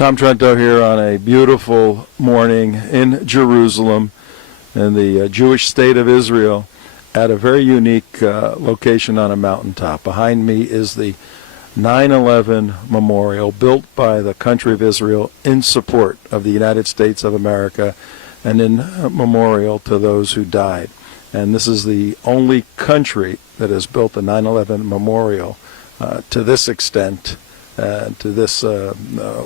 Tom Trento here on a beautiful morning in Jerusalem, in the Jewish state of Israel, at a very unique location on a mountaintop. Behind me is the 9/11 memorial built by the country of Israel in support of the United States of America and in memorial to those who died. And this is the only country that has built a 9/11 memorial to this extent, to this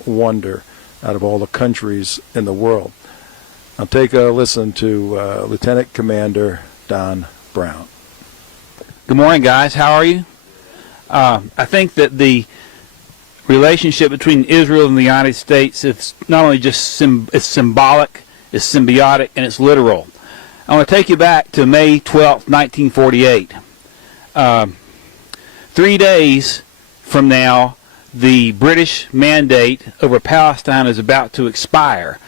wonder out of all the countries in the world. Now take a listen to Lieutenant Commander Don Brown. Good morning, guys. How are you? I think that the relationship between Israel and the United States is not only just it's symbolic, it's symbiotic, and it's literal. I want to take you back to May 12, 1948. 3 days from now, the British mandate over Palestine is about to expire.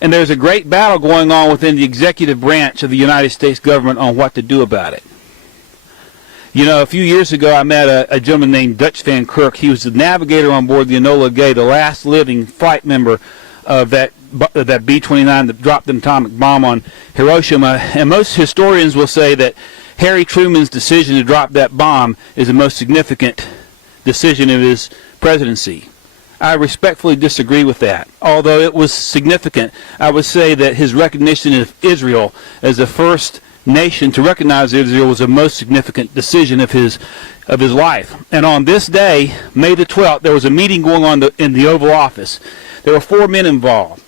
And there's a great battle going on within the executive branch of the United States government on what to do about it. You know, a few years ago, I met a gentleman named Dutch Van Kirk. He was the navigator on board the Enola Gay, the last living flight member of that B-29 that dropped the atomic bomb on Hiroshima. And most historians will say that Harry Truman's decision to drop that bomb is the most significant decision of his presidency. I respectfully disagree with that. Although it was significant, I would say that his recognition of Israel as the first nation to recognize Israel was the most significant decision of his life. And on this day, May the 12th, there was a meeting going on in the Oval Office. There were 4 men involved: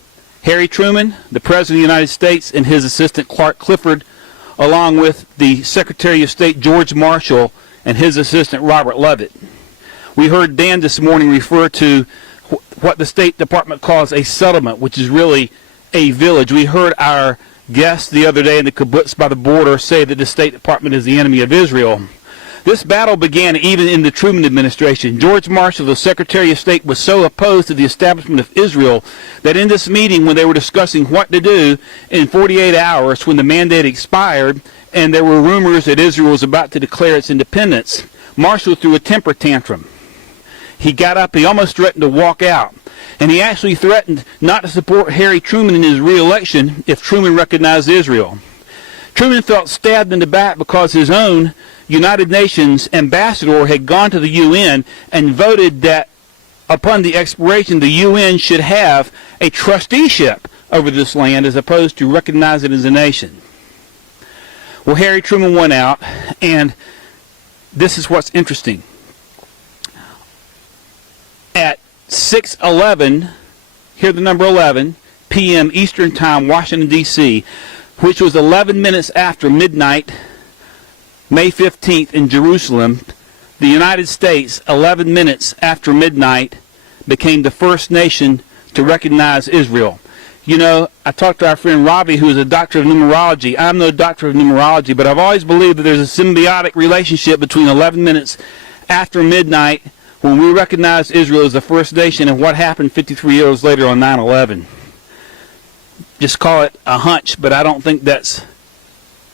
Harry Truman, the President of the United States, and his assistant Clark Clifford, along with the Secretary of State George Marshall and his assistant Robert Levitt. We heard Dan this morning refer to what the State Department calls a settlement, which is really a village. We heard our guest the other day in the kibbutz by the border say that the State Department is the enemy of Israel. This battle began even in the Truman administration. George Marshall, the Secretary of State, was so opposed to the establishment of Israel that in this meeting, when they were discussing what to do in 48 hours when the mandate expired and there were rumors that Israel was about to declare its independence, Marshall threw a temper tantrum. He got up, he almost threatened to walk out. And he actually threatened not to support Harry Truman in his re-election if Truman recognized Israel. Truman felt stabbed in the back because his own United Nations ambassador had gone to the UN and voted that upon the expiration, the UN should have a trusteeship over this land as opposed to recognize it as a nation. Well, Harry Truman went out, and this is what's interesting. At 6:11, hear the number 11, p.m. Eastern Time, Washington, D.C., which was 11 minutes after midnight, May 15th in Jerusalem, the United States, 11 minutes after midnight, became the first nation to recognize Israel. You know, I talked to our friend Ravi, who is a doctor of numerology. I'm no doctor of numerology, but I've always believed that there's a symbiotic relationship between 11 minutes after midnight when we recognized Israel as the first nation and what happened 53 years later on 9/11. Just call it a hunch, but I don't think that's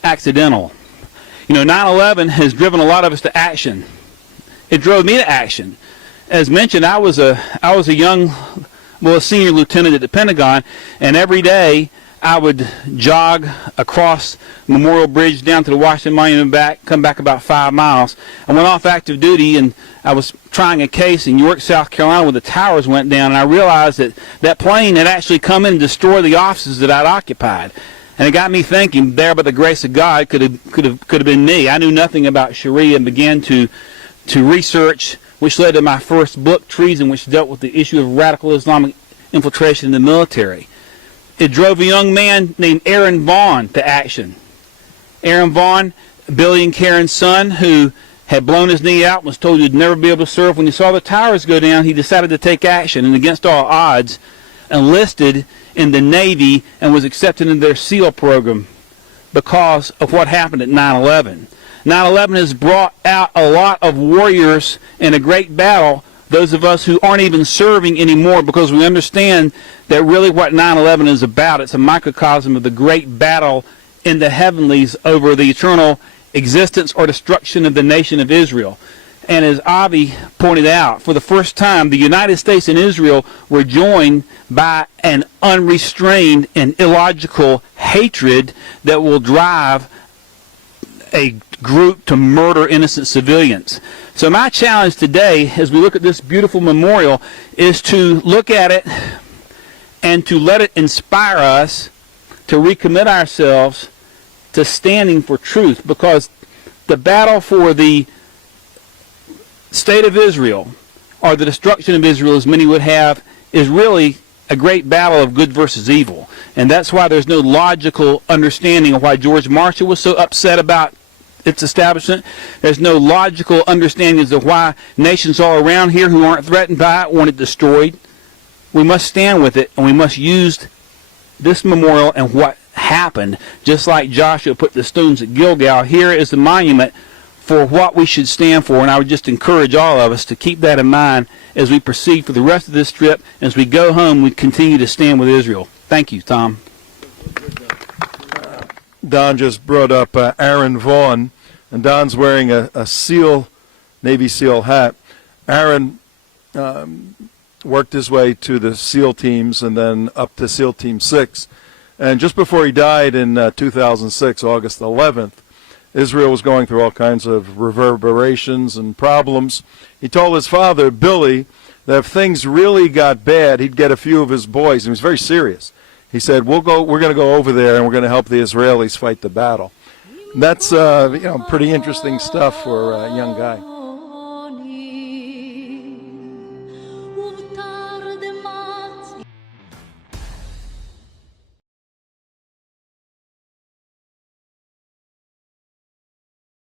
accidental. You know, 9/11 has driven a lot of us to action. It drove me to action. As mentioned, I was a senior lieutenant at the Pentagon, and every day I would jog across Memorial Bridge down to the Washington Monument and back, come back about 5 miles. I went off active duty, and I was trying a case in York, South Carolina, where the towers went down, and I realized that that plane had actually come in and destroyed the offices that I'd occupied. And it got me thinking, there by the grace of God could have been me. I knew nothing about Sharia and began to research, which led to my first book, Treason, which dealt with the issue of radical Islamic infiltration in the military. It drove a young man named Aaron Vaughn to action. Aaron Vaughn, Billy and Karen's son, who had blown his knee out and was told he'd never be able to serve. When he saw the towers go down, he decided to take action, and against all odds, enlisted in the Navy and was accepted into their SEAL program because of what happened at 9/11. 9/11 has brought out a lot of warriors in a great battle, those of us who aren't even serving anymore, because we understand that really what 9/11 is about, it's a microcosm of the great battle in the heavenlies over the eternal existence or destruction of the nation of Israel. And as Avi pointed out, for the first time, the United States and Israel were joined by an unrestrained and illogical hatred that will drive a group to murder innocent civilians. So my challenge today, as we look at this beautiful memorial, is to look at it and to let it inspire us to recommit ourselves to standing for truth, because the battle for the state of Israel, or the destruction of Israel as many would have, is really a great battle of good versus evil. And that's why there's no logical understanding of why George Marshall was so upset about its establishment. There's no logical understanding as to why nations all around here who aren't threatened by it want it destroyed. We must stand with it, and we must use this memorial and what happened, just like Joshua put the stones at Gilgal. Here is the monument for what we should stand for, and I would just encourage all of us to keep that in mind as we proceed for the rest of this trip. As we go home, we continue to stand with Israel. Thank you, Tom. Don just brought up Aaron Vaughn, and Don's wearing a SEAL, Navy SEAL hat. Aaron worked his way to the SEAL teams and then up to SEAL Team 6. And just before he died in 2006, August 11th, Israel was going through all kinds of reverberations and problems. He told his father, Billy, that if things really got bad, he'd get a few of his boys. He was very serious. He said, we're going to go over there and we're going to help the Israelis fight the battle. That's pretty interesting stuff for a young guy.